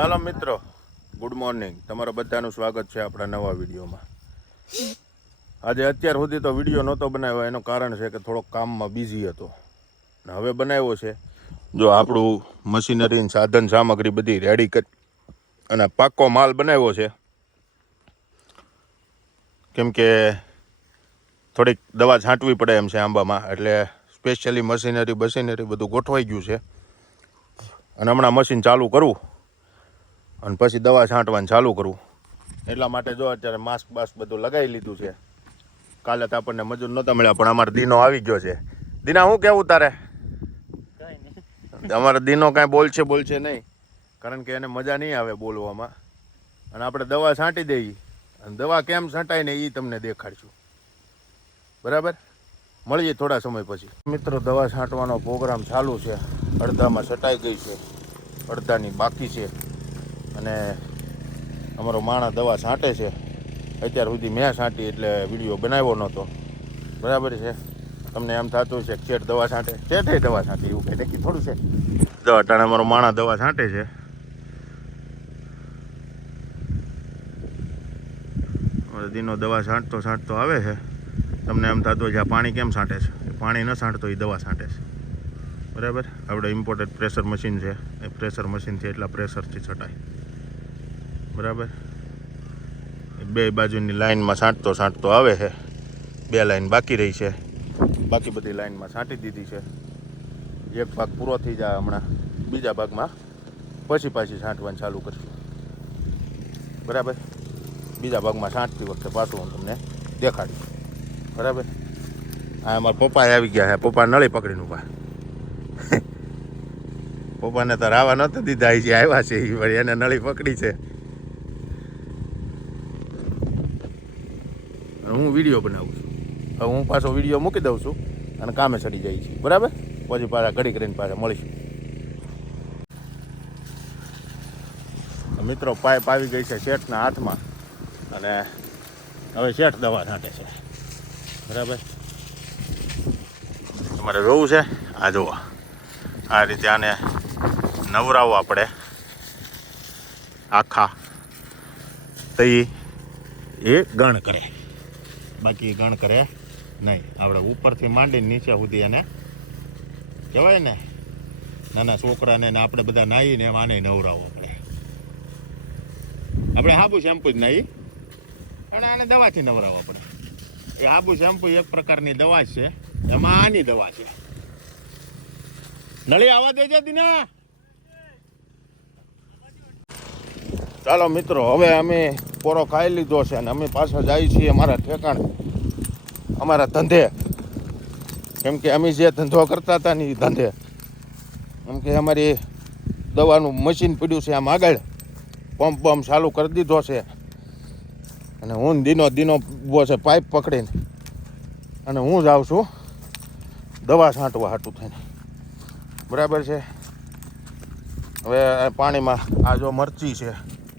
ચાલો મિત્રો, good morning. તમારા બધાનું સ્વાગત છે આપણા નવા વિડીયોમાં. આજે અત્યાર સુધી તો વિડીયો નહોતો બનાવ્યો, એનું કારણ છે કે થોડોક કામમાં બિઝી હતો. ને હવે બનાવ્યો છે. જો આપણું મશીનરી સાધન સામગ્રી બધી રેડી કરી અને પાક્કો માલ બનાવ્યો છે. કેમ કે થોડીક દવા છાંટવી પડે એમ છે આંબામાં, એટલે સ્પેશિયલી મશીનરી બધું ગોઠવાઈ ગયું છે. અને હમણાં મશીન ચાલુ કરવું અને પછી દવા છાંટવાનું ચાલુ કરવું. એટલા માટે જો અત્યારે માસ્ક બાસ્ક બધું લગાવી લીધું છે. કાલે તો આપણને મજૂર નહોતા મળ્યા, પણ અમારે દીનો આવી ગયો છે. દીના, શું કેવું તારે? અમારે દીનો કાંઈ બોલશે નહીં, કારણ કે એને મજા નહીં આવે બોલવામાં. અને આપણે દવા છાંટી દઈએ, અને દવા કેમ છંટાય ને એ તમને દેખાડશું. બરાબર, મળીએ થોડા સમય પછી. મિત્રો, દવા છાંટવાનો પ્રોગ્રામ ચાલુ છે. અડધામાં છટાઈ ગઈ છે, અડધાની બાકી છે. અને અમારો માણસ દવા છાંટે છે. અત્યાર સુધી મેં છાંટી એટલે વિડીયો બનાવ્યો નહોતો. બરાબર છે. તમને એમ થતું છે કે શેઠ દવા છાંટે, શેઠે દવા છાંટે, એવું કંઈ નક્કી થોડું છે. જો અટાણે અમારો માણસ દવા છાંટે છે. દીનો દવા છાંટતો આવે છે. તમને એમ થતું હોય કે આ પાણી કેમ છાંટે છે? પાણી ન છાંટતો, એ દવા છાંટે છે. બરાબર, આપણે ઇમ્પોર્ટેડ પ્રેશર મશીન છે. એ પ્રેશર મશીનથી એટલા પ્રેશરથી છટાય. બરાબર, બે બાજુની લાઇનમાં છાંટતો આવે છે. 2 લાઈન બાકી રહી છે, બાકી બધી લાઇનમાં છાંટી દીધી છે. એક ભાગ પૂરો થઈ જાય હમણાં, બીજા ભાગમાં પછી પાછી છાંટવાનું ચાલુ કરીશું. બરાબર, બીજા ભાગમાં છાંટતી વખતે પાછું હું તમને દેખાડીશ. બરાબર, આ અમારા પપ્પાએ આવી ગયા છે. પપ્પા નળી પકડીને ઊભા. પપ્પાને તો રાવા નહોતા દીધા, જે આવ્યા છે એ વળી એને નળી પકડી છે. હું વિડીયો બનાવું છું. હવે હું પાછો વિડીયો મૂકી દઉં છું અને કામે ચડી જાય છે. બરાબર, પછી પાછા ઘડી કરીને પાછા મળીશું. મિત્રો, પાઇપ આવી ગઈ છે શેઠના હાથમાં અને હવે શેઠ દવા છાંટે છે. બરાબર, તમારે જોવું છે? આ જુઓ, આ રીતે આને નવરાવો આપણે આખા, તો એ ગણ કરે, બાકી ગણ કરે નહીં. આપણે ઉપરથી માંડીને નીચે સુધી એને કહેવાય ને, નાના છોકરાને આપણે બધા નાહીને એમ આને નવરાવો આપણે હાબુ શેમ્પુ જ નાહી અને આને દવાથી નવરાવો આપણે. એ હાબુ શેમ્પુ એક પ્રકારની દવા છે, એમાં આની દવા છે. નળી આવવા દેજે દીના. ચાલો મિત્રો, હવે અમે પોરો ખાઈ લીધો છે અને અમે પાછા જઈએ છીએ અમારા ઠેકાણે, અમારા ધંધે. કેમ કે અમે જે ધંધો કરતા હતા ને એ ધંધે, કેમ કે અમારી દવાનું મશીન પડ્યું છે આમ આગળ, પંપ ચાલુ કરી દીધો છે. અને હું દીનો ઊભો છે પાઇપ પકડીને, અને હું જાઉં છું દવા છાંટવા હાટું થઈને. બરાબર છે. હવે પાણીમાં આ જો મરચી છે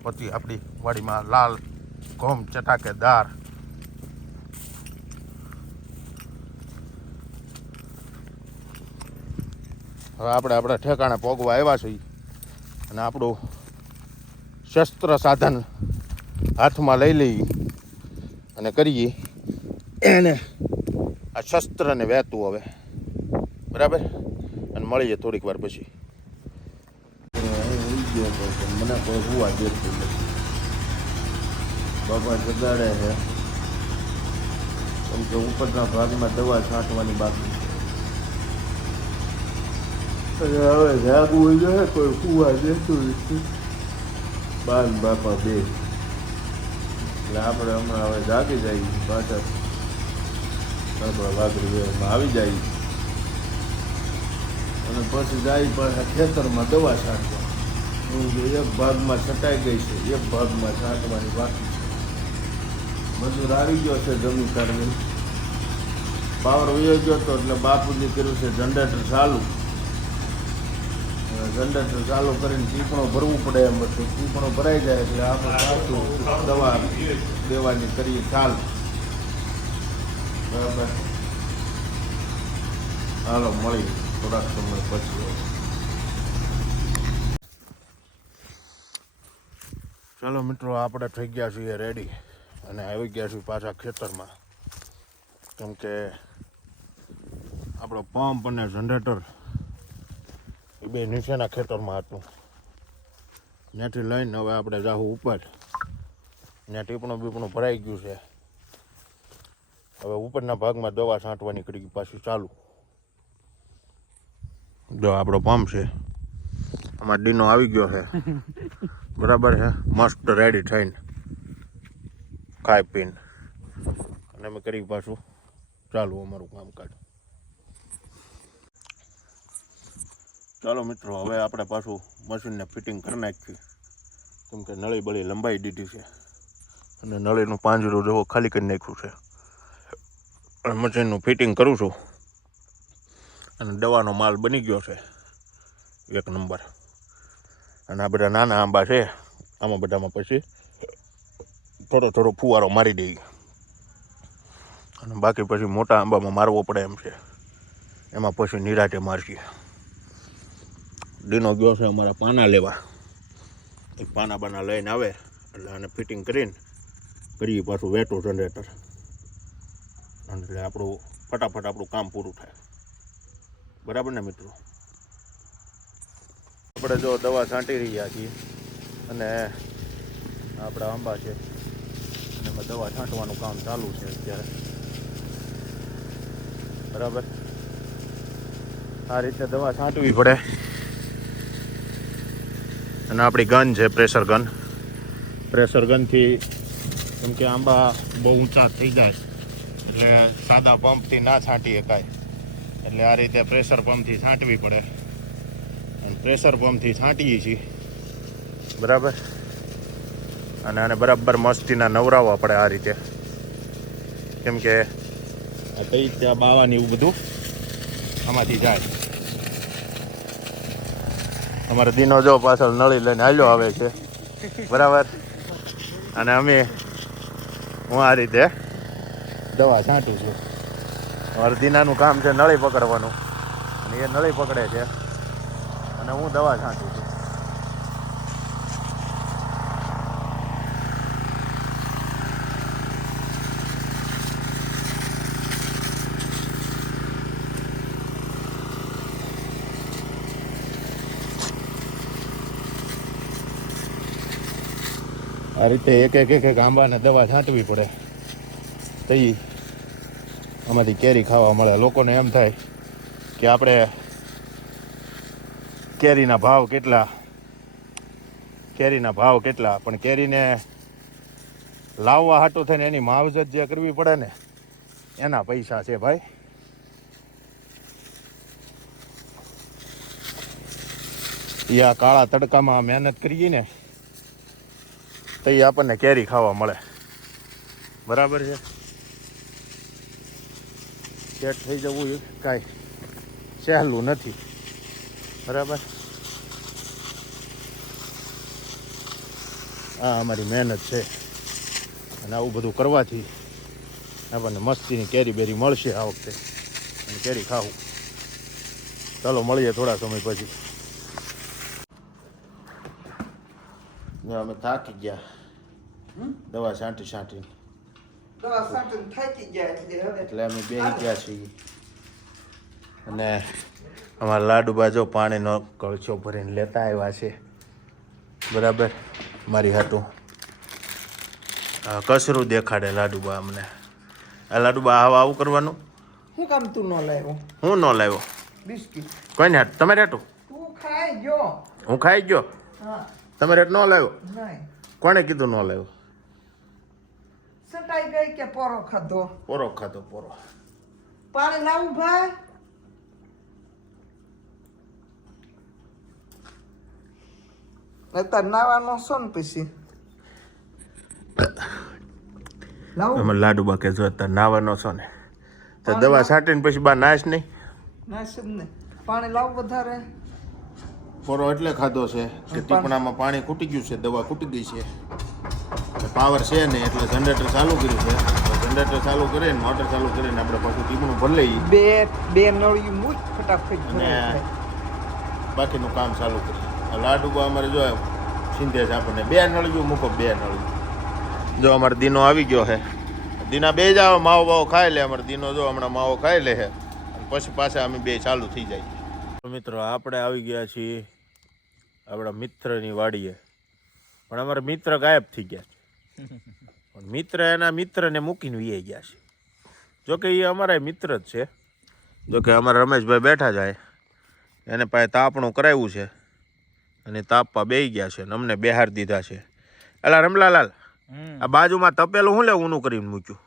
પછી આપણી વાડીમાં, લાલ ઘઉં ચટાકેદાર. હવે આપણે આપણા ઠેકાણે પોગવા આવ્યા છીએ અને આપણું શસ્ત્ર સાધન હાથમાં લઈ લઈએ અને કરીએ એને આ શસ્ત્રને વહેતું હવે. બરાબર, અને મળીએ થોડીક વાર પછી. મને કોઈ હુવા દેતું નથી. બાબા જગાડે છે કેમ કે ઉપરના ભાગમાં દવા છાંટવાની બાકી છે. હવે જાગવું જોઈએ, કોઈ હુવા દેતું નથી. બાપા બે, એટલે આપણે હમણાં હવે જાગી જઈએ, પાછળ વાઘરી આવી જાય અને પછી જાય પાછા ખેતરમાં દવા છાંટવા. એક ભાગમાં છટાઈ ગઈ છે, એક ભાગમાં છાંટવાની બાકી છે. મજૂર આવી ગયો છે જમીન કાઢવી. પાવર વયો ગયો હતો એટલે બાપુજી કર્યું છે જનરેટર ચાલુ. જનરેટર ચાલુ કરીને ચીકણો ભરવું પડે એમ હતું. ચીકણો ભરાઈ જાય એટલે આપણે પાછું દવા દેવાની કરીએ ચાલ. બરાબર, હાલો મળી થોડાક સમય પછી. ચાલો મિત્રો, આપણે થઈ ગયા છીએ રેડી અને આવી ગયા છીએ પાછા ખેતરમાં. કેમ કે આપણો પંપ અને જનરેટર એ બે નીચેના ખેતરમાં હતું. ત્યાંથી લઈને હવે આપણે જાવું ઉપર. ત્યાં ટીપણું ભરાઈ ગયું છે. હવે ઉપરના ભાગમાં દવા છાંટવાની કરી પાછી ચાલુ. જો આપણો પંપ છે, આમાં ડીનો આવી ગયો છે. બરાબર છે, મસ્ત રેડી થઈને ખાઈ પીને અને અમે કરી પાછું ચાલુ અમારું કામકાજ. ચાલો મિત્રો, હવે આપણે પાછું મશીનને ફિટિંગ કરી નાખીએ. કેમ કે નળી બળી લંબાઈ દીધી છે અને નળીનું પાંજરું જેવો ખાલી કરી નાખ્યું છે. અને મશીનનું ફિટિંગ કરું છું અને દવાનો માલ બની ગયો છે 1 નંબર. અને આ બધા નાના આંબા છે, આમાં બધામાં પછી થોડો ફુવારો મારી દઈએ અને બાકી પછી મોટા આંબામાં મારવો પડે એમ છે. એમાં પછી નિરાતે મારશે. ડીનો ગયો છે અમારા પાના લેવા. એ પાના બાના લઈને આવે એટલે આને ફિટિંગ કરીને કરીએ પાછું વેટું જનરેટર. એટલે આપણું ફટાફટ આપણું કામ પૂરું થાય. બરાબર ને મિત્રો? આપણે જો દવા છાંટી રહ્યા છીએ અને આપણા આંબા છે અને એમાં દવા છાંટવાનું કામ ચાલુ છે અત્યારે. બરાબર, આ રીતે દવા છાંટવી પડે. અને આપણી ગન છે પ્રેશર ગન. પ્રેશર ગનથી કેમ કે આંબા બહુ ઊંચા થઈ જાય એટલે સાદા પંપથી ના છાંટી શકાય. એટલે આ રીતે પ્રેશર પંપથી છાંટવી પડે. અને પ્રેશર પંપથી છાંટીએ છીએ. બરાબર, અને આને બરાબર મસ્તીના નવરાવવા પડે આ રીતે. કેમ કે આ કઈ ત્યાં બાવાની એવું બધું આમાંથી જાય. અમારે દીનો જો પાછળ નળી લઈને હાલ્યો આવે છે. બરાબર, અને હું આ રીતે દવા છાંટું છું. અમારે દીનાનું કામ છે નળી પકડવાનું અને એ નળી પકડે છે અને હું દવા છાંટું છું. આ રીતે એક આંબાને દવા છાંટવી પડે. તો આમાંથી કેરી ખાવા મળે. લોકોને એમ થાય કે આપણે કેરીના ભાવ કેટલા, પણ કેરીને લાવવા હાટું થઈને એની માવજત જે કરવી પડે ને એના પૈસા છે ભાઈ. એ આ કાળા તડકામાં મહેનત કરીએ ને તો એ આપણને કેરી ખાવા મળે. બરાબર છે? સેટ થઈ જવું એ કાંઈ સહેલું નથી. બરાબર, આ અમારી મહેનત છે અને આવું બધું કરવાથી આપણને મસ્તીની કેરી બેરી મળશે આ વખતે અને કેરી ખાવું. ચાલો મળીએ થોડા સમય પછી. અમે થાકી ગયા દવા છાંટી એટલે અમે બેસી ગયા છીએ. અને અમારા લાડુબા જો પાણીનો કળશો ભરીને લેતા આવ્યા છે. બરાબર, મારી હાટું કસરું દેખાડે લાડુબા અમને. આ લાડુબા આવું કરવાનું શું કામ તું ન લાવ્યો? હું ન લાવ્યો બિસ્કિટ કોઈને હાટ? તમારે હાટું? તું ખાઈ ગયો. હું ખાઈ ગયો? હા. તમારે હાટ ન લાવ્યો? નહીં. કોણે કીધું ન લાવ્યો? સટાઈ ગઈ કે પોરો ખાધો? પોરો ખાધો, પોરો. પાણી લાવું ભાઈ? અત્યારે નાવાનો છો ને પછી લાવું? અમે લાડુબા કે જો અત્યારે નાવાનો છો ને તો દવા છાંટીને પછી બા નાશ નહીં? નાશ જ નહીં. પાણી લાવું વધારે? પોરો એટલે ખાધો છે કે ટીપણામાં પાણી ખૂટી ગયું છે, દવા ખૂટી ગઈ છે, પાવર છે નહીં એટલે જનરેટર ચાલુ કર્યું છે. જનરેટર ચાલુ કરીને મોટર ચાલુ કરીને આપણે પાછું ટીપણું ભરી લઈએ. બે નળિયું મૂક ફટાફટ અને બાકીનું કામ ચાલુ કરીએ. લાડુબા અમારે જો સિંધે છે આપણને 2 નળિયું મૂકો 2 નળિયું. જો અમારે દીનો આવી ગયો છે. દીના બે જ આવે માવો બાવો ખાઈ લે. અમારે દીનો જો હમણાં માવો ખાઈ લે છે અને પછી પાછા અમે બે ચાલુ થઈ જાય. મિત્રો આપણે આવી ગયા છીએ આપણા મિત્રની વાડીએ, પણ અમારા મિત્ર ગાયબ થઈ ગયા છે. પણ મિત્ર એના મિત્રને મૂકીને વી ગયા છે. જોકે એ અમારા મિત્ર જ છે. જોકે અમારા રમેશભાઈ બેઠા જાય, એને પાસે તાપણું કરાવ્યું છે અને તાપવા બેસી ગયા છે ને અમને બેહાર દીધા છે. એલા રમલાલાલ, આ બાજુમાં તપેલું શું લે ઊનું કરીને મૂક્યું?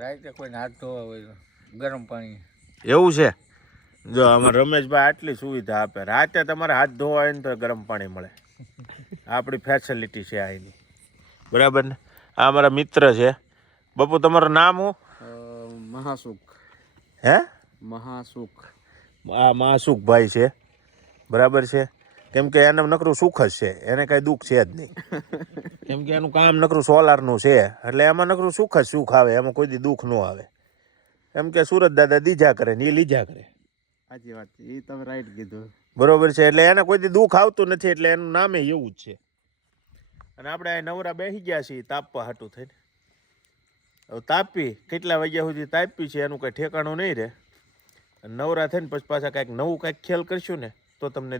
રાતે કોઈ હાથ ધોવા હોય ગરમ પાણી. એવું છે? જો અમારા રમેશભાઈ આટલી સુવિધા આપે. રાતે તમારે હાથ ધોવા હોય ને તો ગરમ પાણી મળે. આપણી ફેસિલિટી છે અહીંની, બરાબર ને? આ અમારા મિત્ર છે. બાપુ તમારું નામ શું? મહાસુખ. હે? મહાસુખ. આ મહાસુખભાઈ છે, બરાબર છે? કેમ કે એને નકરું સુખ જ છે, એને કાંઈ દુઃખ છે જ નહીં. કેમ કે એનું કામ નકરું સોલારનું છે, એટલે એમાં નકરું સુખ જ સુખ આવે, એમાં કોઈ દી દુઃખ ન આવે. એમ કે સુરત દાદા દીજા કરે ને એ લીજા કરે. સાચી વાત છે, એ તમે રાઈટ કીધું. બરોબર છે, એટલે એને કોઈ દી દુઃખ આવતું નથી, એટલે એનું નામે એવું જ છે. અને આપણે આ નવરા બેસી ગયા છીએ તાપવા હાટું થઈને. હવે તાપી કેટલા વાગ્યા સુધી તાપી છે એનું કંઈ ઠેકાણું નહીં રહે. નવરા થઈને પછી પાછા કાંઈક નવું કાંઈક ખ્યાલ કરશું ને તો તમને